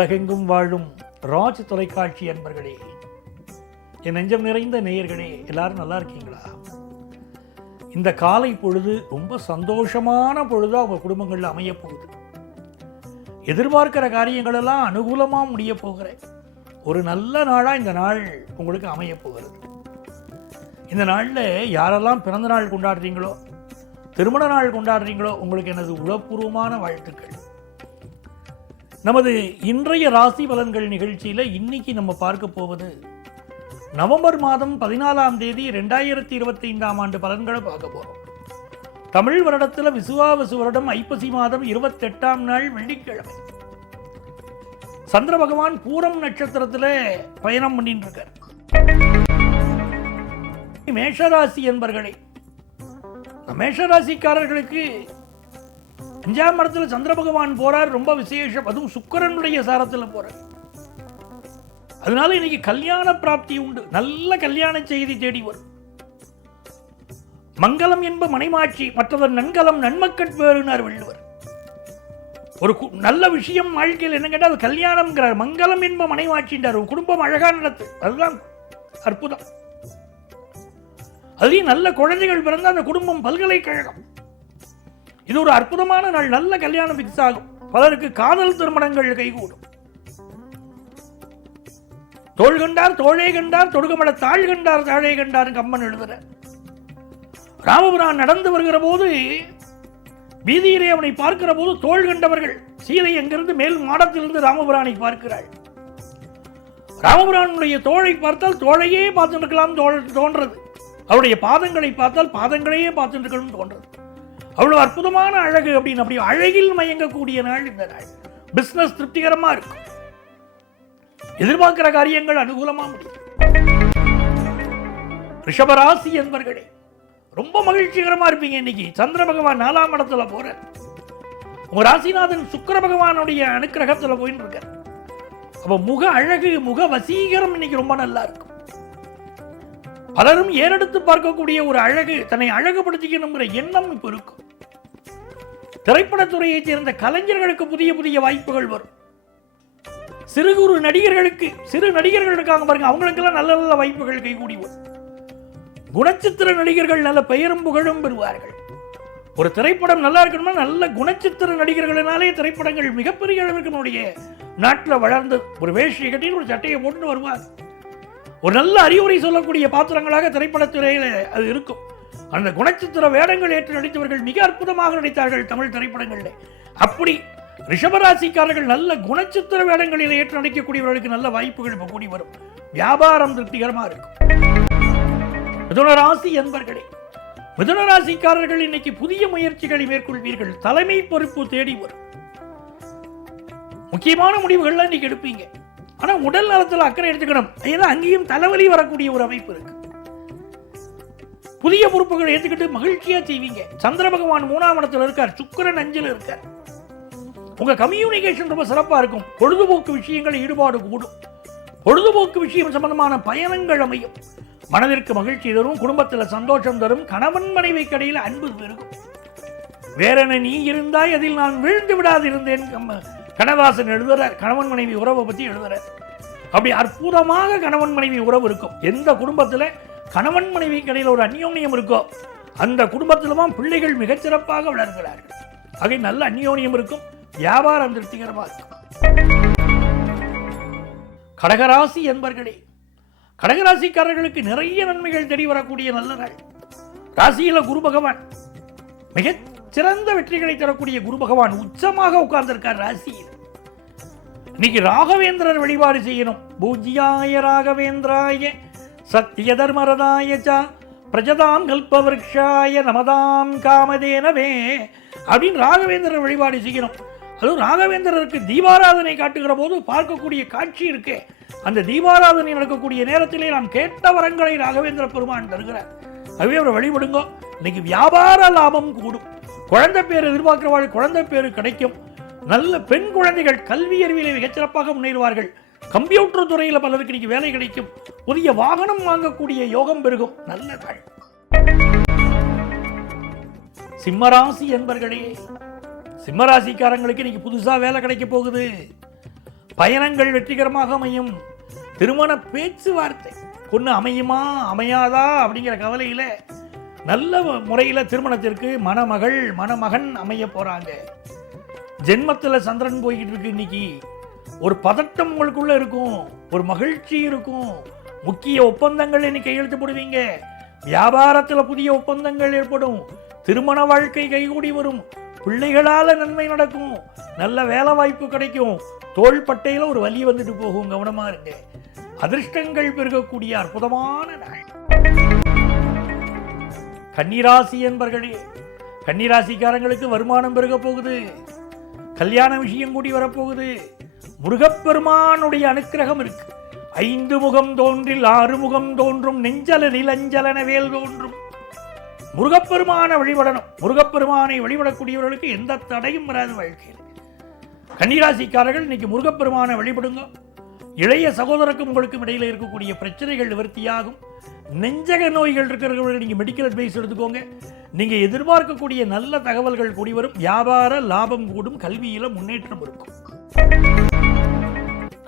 உலகெங்கும் வாழும் ராஜ் தொலைக்காட்சி அன்பர்களே, என் நெஞ்சம் நிறைந்த நேயர்களே, எல்லாரும் நல்லா இருக்கீங்களா? இந்த காலை பொழுது ரொம்ப சந்தோஷமான பொழுதாக உங்கள் குடும்பங்களில் அமைய போகுது. எதிர்பார்க்கிற காரியங்களெல்லாம் அனுகூலமாக முடிய போகிற ஒரு நல்ல நாளாக இந்த நாள் உங்களுக்கு அமைய போகிறது. இந்த நாளில் யாரெல்லாம் பிறந்த நாள் கொண்டாடுறீங்களோ, திருமண நாள் கொண்டாடுறீங்களோ, உங்களுக்கு எனது உளப்பூர்வமான வாழ்த்துக்கள். நமது இன்றைய ராசி பலன்கள் நிகழ்ச்சியில் இன்னைக்கு நம்ம பார்க்க போவது நவம்பர் மாதம் 14ஆம் தேதி 2025ஆம் ஆண்டு பலன்களை பார்க்க போகிறோம். தமிழ் வருடத்தில் விசுவாவசு வருடம் ஐப்பசி மாதம் 28ஆம் நாள் வெள்ளிக்கிழமை. சந்திர பகவான் பூரம் நட்சத்திரத்தில் பயணம் பண்ணிட்டு இருக்கார். மேஷராசி என்பர்களே, மேஷராசிக்காரர்களுக்கு 5ஆம் இடத்துல சந்திர பகவான் போறார், ரொம்ப விசேஷம். அதுவும் சுக்கிரனுடைய சாரத்தில் போறார். அதனால இன்னைக்கு கல்யாண பிராப்தி உண்டு. நல்ல கல்யாண செய்தி தேடி வரும். மங்களம் என்ப மனைமாட்சி, மற்றவர் நன்கலம் நன்மக்கட்பேறுனார் வள்ளுவர். ஒரு நல்ல விஷயம் வாழ்க்கையில் என்ன கேட்டால் அது கல்யாணம்ங்கிறார். மங்களம் என்ப மனைமாட்சின்றார். ஒரு குடும்பம் அழகா நடத்து, அதுதான் அற்புதம். அதுலேயும் நல்ல குழந்தைகள் பிறந்த அந்த குடும்பம் பல்கலைக்கழகம். இது ஒரு அற்புதமான நாள். நல்ல கல்யாணம் பிக்ஸ் ஆகும். பலருக்கு காதல் திருமணங்கள் கைகூடும். தோள் கண்டார் தோழே கண்டார், தொடுகமட தாழ் கண்டார் தாழே கண்டார் கம்மன் எழுதுற. ராமபுரான் நடந்து வருகிற போது வீதியிலே அவனை பார்க்கிற போது தோள் கண்டவர்கள் சீதை அங்கிருந்து மேல் மாடத்திலிருந்து ராமபுரானை பார்க்கிறாள். ராமபுரானுடைய தோளை பார்த்தால் தோளையே பார்த்துட்டு இருக்கலாம் தோன்றது. அவருடைய பாதங்களை பார்த்தால் பாதங்களையே பார்த்துட்டு இருக்கணும் தோன்றது. அவ்வளவு அற்புதமான அழகு. அப்படின்னு அப்படி அழகில் மயங்கக்கூடிய நாள் இந்த நாள். பிசினஸ் திருப்திகரமா இருக்கும். எதிர்பார்க்கிற காரியங்கள் அனுகூலமா முடியும். ரிஷபராசி என்பர்களே, ரொம்ப மகிழ்ச்சிகரமா இருப்பீங்க. இன்னைக்கு சந்திர பகவான் 4ஆம் இடத்துல போற. உங்க ராசிநாதன் சுக்கிர பகவானுடைய அனுக்கிரகத்துல போயிட்டு இருக்க. அப்ப முக அழகு, முக வசீகரம் இன்னைக்கு ரொம்ப நல்லா இருக்கும். பலரும் ஏறெடுத்து பார்க்கக்கூடிய ஒரு அழகு, தன்னை அழகுபடுத்திக்கணுங்கிற எண்ணம் இப்ப இருக்கும். திரைப்படத்துறையைச் சேர்ந்த கலைஞர்களுக்கு புதிய புதிய வாய்ப்புகள் வரும். சிறு குறு நடிகர்களுக்கு, சிறு நடிகர்கள் இருக்காங்க பாருங்க, அவங்களுக்கெல்லாம் நல்ல நல்ல வாய்ப்புகள் கைகூடி வரும். குணச்சித்திர நடிகர்கள் நல்ல பெயரும் புகழும் பெறுவார்கள். ஒரு திரைப்படம் நல்லா இருக்கணும்னா நல்ல குணச்சித்திர நடிகர்களினாலே திரைப்படங்கள் மிகப்பெரிய அளவிற்கு நம்முடைய நாட்டில் வளர்ந்து ஒரு வேஷ்டியை கட்டி ஒரு சட்டையை போட்டு வருவாங்க. ஒரு நல்ல அறிவுரை சொல்லக்கூடிய பாத்திரங்களாக திரைப்படத்துறையில் அது இருக்கும். அந்த குணச்சித்திர வேடங்கள் ஏற்று நடித்தவர்கள் மிக அற்புதமாக நடித்தார்கள் தமிழ் திரைப்படங்களில். அப்படி ரிஷபராசிக்காரர்கள் நல்ல குணச்சித்திர வேடங்களில் ஏற்று நடிக்கக்கூடியவர்களுக்கு நல்ல வாய்ப்புகள் இப்போ கூடி வரும். வியாபாரம் திருப்திகரமாக இருக்கும். மிதுனராசி என்பர்களே, மிதுனராசிக்காரர்கள் இன்னைக்கு புதிய முயற்சிகளை மேற்கொள்வீர்கள். தலைமை பொறுப்பு தேடி வரும். முக்கியமான முடிவுகள்லாம் இன்னைக்கு எடுப்பீங்க. ஆனா உடல் நலத்தில் அக்கறை எடுத்துக்கணும். ஏன்னா அங்கேயும் தலைவலி வரக்கூடிய ஒரு அமைப்பு இருக்கு. புதிய பொறுப்புகளை ஏற்றுக்கிட்டு மகிழ்ச்சியா செய்வீங்க. சந்திர பகவான் 3ஆம் இடத்துல இருக்கார், சுக்கிரன் 5ல் இருக்கார். உங்க கம்யூனிகேஷன் ரொம்ப சிறப்பா இருக்கும். பொழுதுபோக்கு விஷயங்கள் ஈடுபாடு கூடும். பொழுதுபோக்கு விஷயம் சம்பந்தமான பயணங்கள் அமையும். மனதிற்கு மகிழ்ச்சி தரும், குடும்பத்தில் சந்தோஷம் தரும். கணவன் மனைவி கடையில் அன்பு பெருகும். வேறென நீ இருந்தாய் அதில் நான் வீழ்ந்து விடாது இருந்தேன் கண்ணதாசன் எழுதுறார். கணவன் மனைவி உறவை பற்றி எழுதுறார். அப்படி அற்புதமாக கணவன் மனைவி உறவு இருக்கும். எந்த குடும்பத்தில் கணவன் மனைவி கடையில் ஒரு அந்யோன்யம் இருக்கோ அந்த குடும்பத்தில் தான் பிள்ளைகள் மிகச்சிறப்பாக வளர்கிறார்கள். ஆக நல்ல அந்யோன்யம் இருக்கும். வியாபாரம் திருப்திகரமாக இருக்கும். கடகராசி என்பர்களே, கடகராசிக்காரர்களுக்கு நிறைய நன்மைகள் தேடி வரக்கூடிய நல்ல நாள். ராசியில குரு பகவான் மிக சிறந்த வெற்றிகளை தரக்கூடிய குரு பகவான் உச்சமாக உட்கார்ந்திருக்கார் ராசியில். இன்னைக்கு ராகவேந்திரர் வழிபாடு செய்யணும். பூஜ்யாய ராகவேந்திராய சத்திய தர்மரதாய பிரஜதாம் கல்பவருஷாய நமதாம் காமதேனவே அப்படின்னு ராகவேந்திரர் வழிபாடு செய்யணும். அதுவும் ராகவேந்திரருக்கு தீபாராதனை காட்டுகிற போது பார்க்கக்கூடிய காட்சி இருக்கே, அந்த தீபாராதனை நடக்கக்கூடிய நேரத்திலே நாம் கேட்ட வரங்களை ராகவேந்திர பெருமான் தருகிறார். அதுவே அவரை வழிபடுங்க. இன்னைக்கு வியாபார லாபம் கூடும். குழந்தை பேர் எதிர்பார்க்கிறவாள் குழந்தை பேரு கிடைக்கும். நல்ல பெண் குழந்தைகள் கல்வி அறிவியலை மிகச்சிறப்பாக முன்னேறுவார்கள். கம்ப்யூட்டர் துறையில் பலருக்கு இன்னைக்கு வேலை கிடைக்கும். புதிய வாகனம் வாங்கக்கூடிய யோகம் பெருகும். நல்ல நாள். சிம்மராசி என்பர்களே, சிம்மராசிக்காரங்களுக்கு இன்னைக்கு புதுசா வேலை கிடைக்க போகுது. பயணங்கள் வெற்றிகரமாக அமையும். திருமண பேச்சுவார்த்தை ஒன்று அமையுமா அமையாதா அப்படிங்கிற கவலையில் நல்ல முறையில் திருமணத்திற்கு மணமகள் மணமகன் அமைய போகிறாங்க. ஜென்மத்தில் சந்திரன் போய்கிட்டு இருக்கு. இன்னைக்கு ஒரு பதட்டம் உங்களுக்குள்ள இருக்கும், ஒரு மகிழ்ச்சி இருக்கும். முக்கிய ஒப்பந்தங்கள் இன்னைக்கு கையெழுத்து போடுவீங்க. வியாபாரத்தில் புதிய ஒப்பந்தங்கள் ஏற்படும். திருமண வாழ்க்கை கைகூடி வரும். பிள்ளைகளால் நன்மை நடக்கும். நல்ல வேலை வாய்ப்பு கிடைக்கும். தோள்பட்டையில் ஒரு வலி வந்துட்டு போகும், கவனமா இருங்க. அதிர்ஷ்டங்கள் பெருகக்கூடிய அற்புதமான நாள். கன்னிராசி என்பர்களே, கன்னிராசிக்காரங்களுக்கு வருமானம் பெருக போகுது. கல்யாண விஷயம் கூடி வரப்போகுது. முருகப்பெருமானுடைய அனுக்கிரகம் இருக்கு. 5 முகம் தோன்றில் 6 முகம் தோன்றும், நெஞ்சலில் அஞ்சலன வேல் தோன்றும். முருகப்பெருமானை வழிபடணும். முருகப்பெருமானை வழிபடக்கூடியவர்களுக்கு எந்த தடையும் வராது வாழ்க்கையில். கன்னிராசிக்காரர்கள் இன்னைக்கு முருகப்பெருமானை வழிபடுங்க. இளைய சகோதரருக்கும் உங்களுக்கும் இடையில இருக்கக்கூடிய பிரச்சனைகள் நிவர்த்தியாகும். நெஞ்சக நோய்கள் இருக்கிறவர்கள் நீங்க மெடிக்கல் அட்வைஸ் எடுத்துக்கோங்க. நீங்க எதிர்பார்க்கக்கூடிய நல்ல தகவல்கள் கூடி வரும். வியாபார லாபம் கூடும். கல்வியில முன்னேற்றம் இருக்கும்.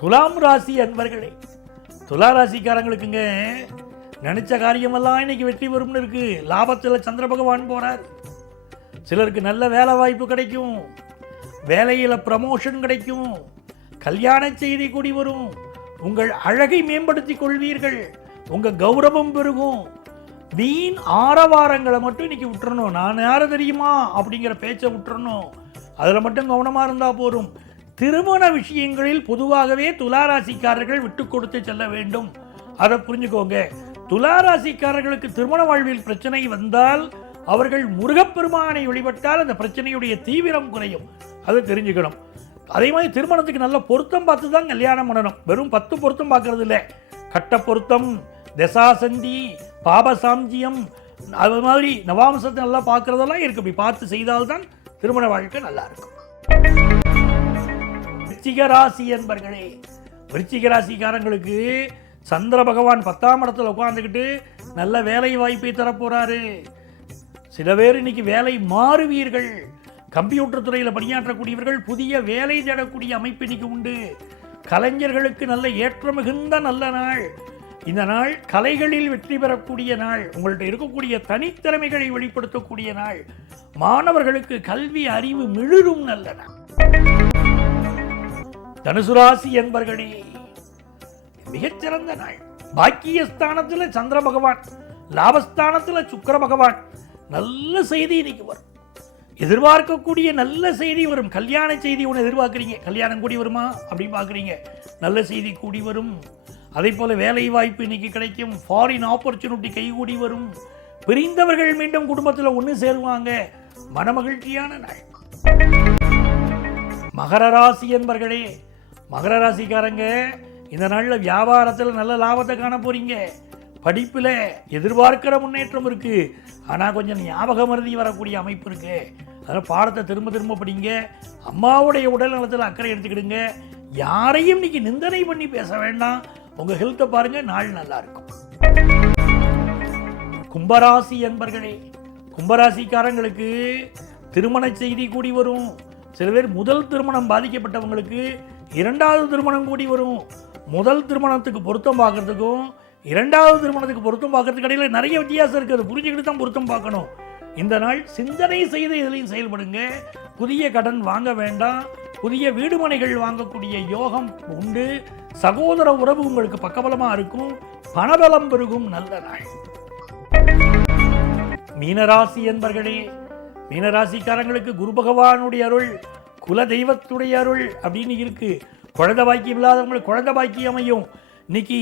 துலாம் ராசி அன்பர்களே, துலா ராசிக்காரங்களுக்குங்க நினைச்ச காரியமெல்லாம் இன்னைக்கு வெற்றி வரும்னு இருக்கு. லாபத்தில் சந்திர பகவான் போறார். சிலருக்கு நல்ல வேலை வாய்ப்பு கிடைக்கும். வேலையில ப்ரமோஷன் கிடைக்கும். கல்யாண செய்தி கூடி வரும். உங்கள் அழகை மேம்படுத்திக் கொள்வீர்கள். உங்க கௌரவம் பெருகும். வீண் ஆரவாரங்களை மட்டும் இன்னைக்கு விட்டுறணும். நான் யாரு தெரியுமா அப்படிங்கிற பேச்சை விட்டுறணும். அதில் மட்டும் கவனமாக இருந்தால் போதும். திருமண விஷயங்களில் பொதுவாகவே துளாராசிக்காரர்கள் விட்டு கொடுத்து செல்ல வேண்டும். அதை புரிஞ்சுக்கோங்க. துளாராசிக்காரர்களுக்கு திருமண வாழ்வில் பிரச்சனை வந்தால் அவர்கள் முருகப்பெருமானை வழிபட்டால் அந்த பிரச்சனையுடைய தீவிரம் குறையும். அதை தெரிஞ்சுக்கணும். அதே மாதிரி திருமணத்துக்கு நல்ல பொருத்தம் பார்த்து தான் கல்யாணம் பண்ணணும். வெறும் 10 பொருத்தம் பார்க்கறது இல்லை. கட்ட பொருத்தம், தசாசந்தி, பாபசாம்ஜியம், அது மாதிரி நவாம்சத்தை நல்லா பார்க்கறதெல்லாம் இருக்கு. இப்படி பார்த்து செய்தால்தான் திருமண வாழ்க்கை நல்லா இருக்கும். விருச்சிக ராசி என்பர்களே, விருச்சிக ராசிக்காரங்களுக்கு சந்திர பகவான் 10ஆம் இடத்துல உட்கார்ந்துக்கிட்டு நல்ல வேலை வாய்ப்பை தரப்போறாரு. சில பேர் இன்னைக்கு வேலை மாறுவீர்கள். கம்ப்யூட்டர் துறையில் பணியாற்றக்கூடியவர்கள் புதிய வேலை தேடக்கூடிய அமைப்பு இன்னைக்கு உண்டு. கலைஞர்களுக்கு நல்ல ஏற்றம் மிகுந்த நல்ல நாள். இந்த நாள் கலைகளில் வெற்றி பெறக்கூடிய நாள். உங்கள்கிட்ட இருக்கக்கூடிய தனித்திறமைகளை வெளிப்படுத்தக்கூடிய நாள். மாணவர்களுக்கு கல்வி அறிவு மிளிரும் நல்ல நாள். தனுசு ராசி என்பர்களே, மிகச்சிறந்த நாள். பாக்கியஸ்தானத்தில் சந்திர பகவான், லாபஸ்தானத்தில் சுக்கிர பகவான். நல்ல செய்தி இன்னைக்கு வரும். எதிர்பார்க்கக்கூடிய நல்ல செய்தி வரும். கல்யாண செய்தி ஒன்று எதிர்பார்க்குறீங்க, கல்யாணம் கூடி வருமா அப்படின்னு பார்க்குறீங்க, நல்ல செய்தி கூடி வரும். அதே போல் வேலை வாய்ப்பு இன்னைக்கு கிடைக்கும். ஃபாரின் ஆப்பர்ச்சுனிட்டி கைகூடி வரும். பிரிந்தவர்கள் மீண்டும் குடும்பத்தில் ஒன்று சேருவாங்க. மனமகிழ்ச்சியான நாள். மகர ராசி என்பர்களே, மகர ராசிக்காரங்க இந்த நாளில் வியாபாரத்தில் நல்ல லாபத்தை காண போறீங்க. படிப்பில் எதிர்பார்க்கிற முன்னேற்றம் இருக்கு. ஆனால் கொஞ்சம் ஞாபக மறதி வரக்கூடிய அமைப்பு இருக்கு. அதனால் பாடத்தை திரும்ப திரும்ப படிங்க. அம்மாவுடைய உடல் நலத்தில் அக்கறை எடுத்துக்கிடுங்க. யாரையும் இன்னைக்கு நிந்தனை பண்ணி பேச வேண்டாம். உங்க ஹெல்த்தை பாருங்க, நாள் நல்லா இருக்கும். கும்பராசி என்பர்களே, கும்பராசிக்காரங்களுக்கு திருமண செய்தி கூடி வரும். சில பேர் முதல் திருமணம் பாதிக்கப்பட்டவங்களுக்கு 2வது திருமணம் கூடி வரும். முதல் திருமணத்துக்கு பொருத்தம் பார்க்கறதுக்கும் 2வது திருமணத்துக்கு பொருத்தம் பார்க்கறதுக்கு இடையில நிறைய வித்தியாசம் இருக்குது. புரிஞ்சுக்கிட்டு தான் பொருத்தம் பார்க்கணும். இந்த நாள் சிந்தனை செய்து இதிலையும் செயல்படுங்க. புதிய கடன் வாங்க வேண்டாம். புதிய வீடுமனைகள் வாங்கக்கூடிய யோகம் உண்டு. சகோதர உறவு உங்களுக்கு பக்கபலமா இருக்கும். பணபலம் பெருகும் நல்ல நாள். மீனராசி என்பர்களே, மீனராசிக்காரங்களுக்கு குரு பகவானுடைய அருள், குல தெய்வத்துடைய அருள் அப்படின்னு இருக்கு. குழந்தை பாக்கியம் இல்லாதவங்களுக்கு குழந்தை பாக்கியம் அமையும். இன்னைக்கு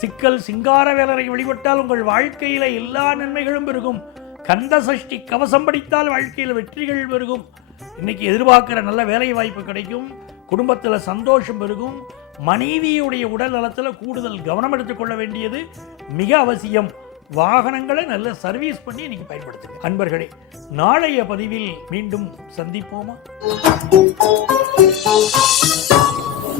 சிக்கல் சிங்கார வேலரை வழிபட்டால் உங்கள் வாழ்க்கையில எல்லா நன்மைகளும் பெருகும். கந்த சஷ்டி கவசம் படித்தால் வாழ்க்கையில் வெற்றிகள் பெருகும். இன்னைக்கு எதிர்பார்க்கிற நல்ல வேலை வாய்ப்பு கிடைக்கும். குடும்பத்தில் சந்தோஷம் பெருகும். மனைவியுடைய உடல் நலத்தில் கூடுதல் கவனம் எடுத்துக்கொள்ள வேண்டியது மிக அவசியம். வாகனங்களை நல்ல சர்வீஸ் பண்ணி இன்னைக்கு பயன்படுத்துங்க. அன்பர்களே, நாளைய பதிவில் மீண்டும் சந்திப்போமா?